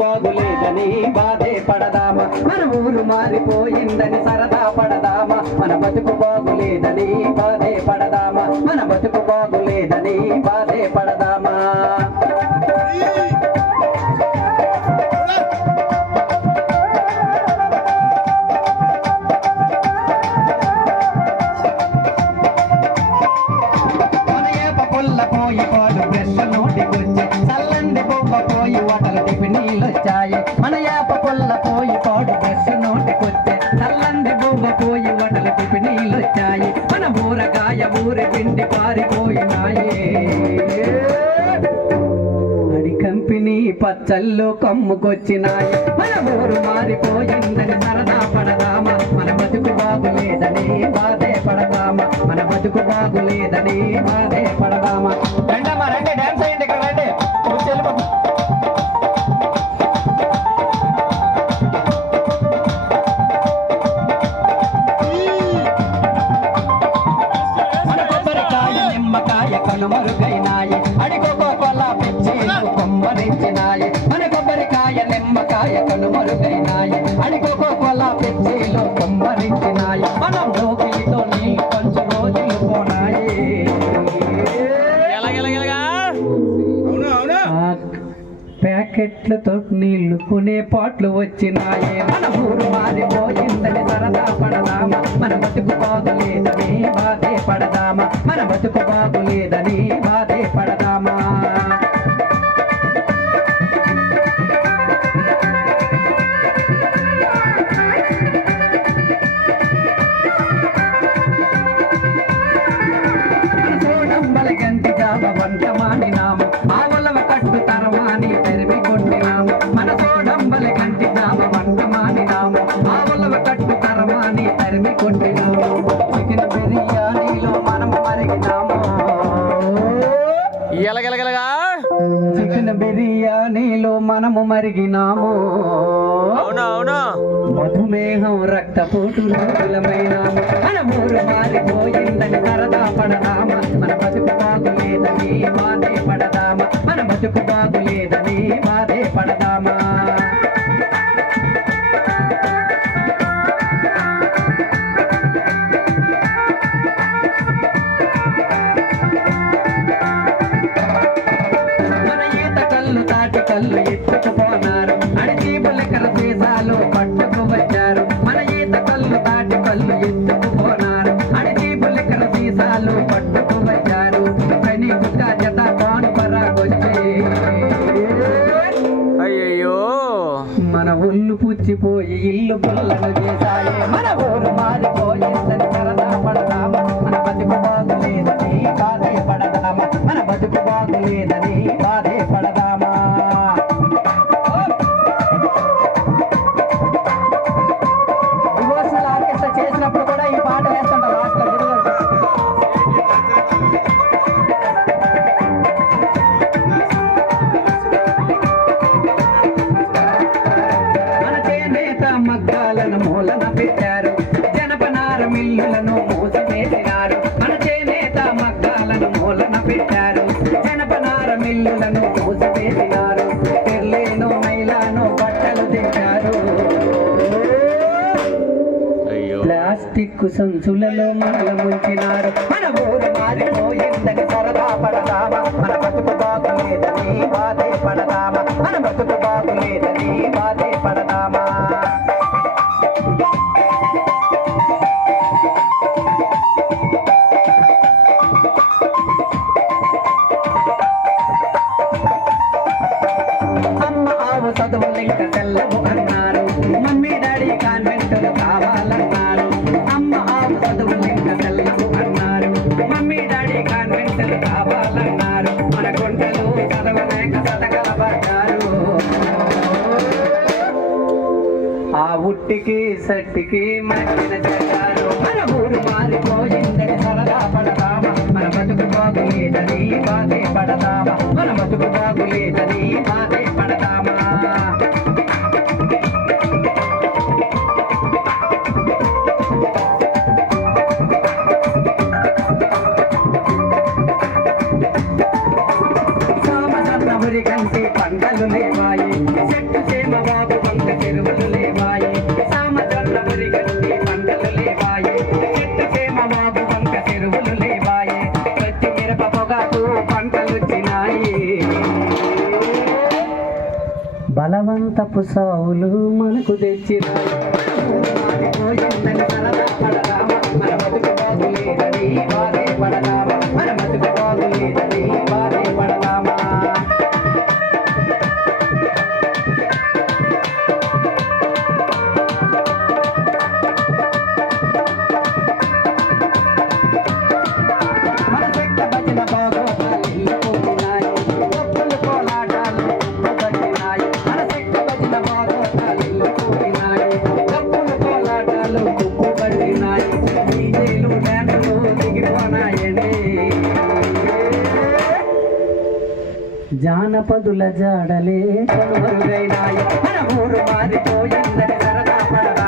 బాగులేదని బాధే పడదామా? మన ఊరు మారిపోయిందని సరదా పడదామా? మన బతుకు బాగులేదని బాధే పడదామా? మన బతుకు బాగులేదని బాధే పడదామా? వచ్చాయి మన యాప పొల్ల పోయి పాడు బస్సు నోటికొచ్చే చల్లంది బొమ్మ పోయి వటలు టిఫినీలొచ్చాయి మన ఊరగాయ ఊరి పిండి పారిపోయినాయి. అడి కంపెనీ పచ్చళ్ళు కమ్ముకొచ్చినాయి. మన ఊరు మారిపోయిందని సరదా పడదామా? మన బతుకు బాగులేదని బాధే పడదామా? మన బతుకు బాగులేదని బాధే పడ నిమ్మకాయ కనుమరుగైనాయి. అడిగొక కొల పెంచేలు కొమ్మరించినాయి మన కొబ్బరికాయ నిమ్మకాయ కనుమరుగైనాయి. అడిగొక కొల పెంచేలు కొమ్మరించినాయి మనం లోకిలితో నీళ్ళు కొంచెం రోజులు పోనాయి. ఎలాగెలాగెలాగా అవును అవును? ఆ ప్యాకెట్లతో నీళ్ళు కొనే పాటలు వచ్చినాయి. మన ఊరు మారిపోయిందని సరదా పడదామా? మన బతుకు బాగులేదని బాధే పడదామా? మన బతుకు బాగులేదని బాధే పడదామా కొట్టినాము. మనము మరిగినాము. అవును అవును? మధుమేహం రక్తపోటు రోగులమైనాము మన ఊరు మారిపోయిందని సరదా పడదామా? మన బతుకు బాగులేదని బాధే పడదామా? మన బతుకు బాగులేదని బాధే కళ్ళు ఎత్తుకుపోనారు అడిచి బులకర సీసాలు పట్టుకు వచ్చారు. మన ఈత కళ్ళు తాటి కళ్ళు ఎత్తుకుపోనారు. అడిచి బులకర సీసాలు పట్టుకు వచ్చారు. కని కుక్క జత కాను పరాగొచ్చి అయ్యయ్యో. మన ఒళ్ళు పుచ్చిపోయి ఇల్లు పుల్లను చేశాయి. మన ఊరు పడదామా? మన బతుకు బాగులేదని బాధే పడదామా? మన బతుకు బాగులేదని జనపనార మిల్లులను మూసివేసినారు పెర్లేను మైలాను బట్టలు తెచ్చారు. అయ్యో. ప్లాస్టిక్ సంచులలో మనల ముంచినారు. మన ఊరు మారిపోయిందని ఉట్టికి సట్టికి మట్టిన చేశారు మన ఊరు మారిపోయిందని సరదా పడదామా మన బతుకు బాగులేదని బాధే పడదామా మన బతుకు బాగులేదని బాధే బలవంతపు సావులు మనకు తెచ్చిరా జానపదుల జాడలే కనుమరుగైనాయి మన ఊరు మారిపోయిందని సరదా పడగా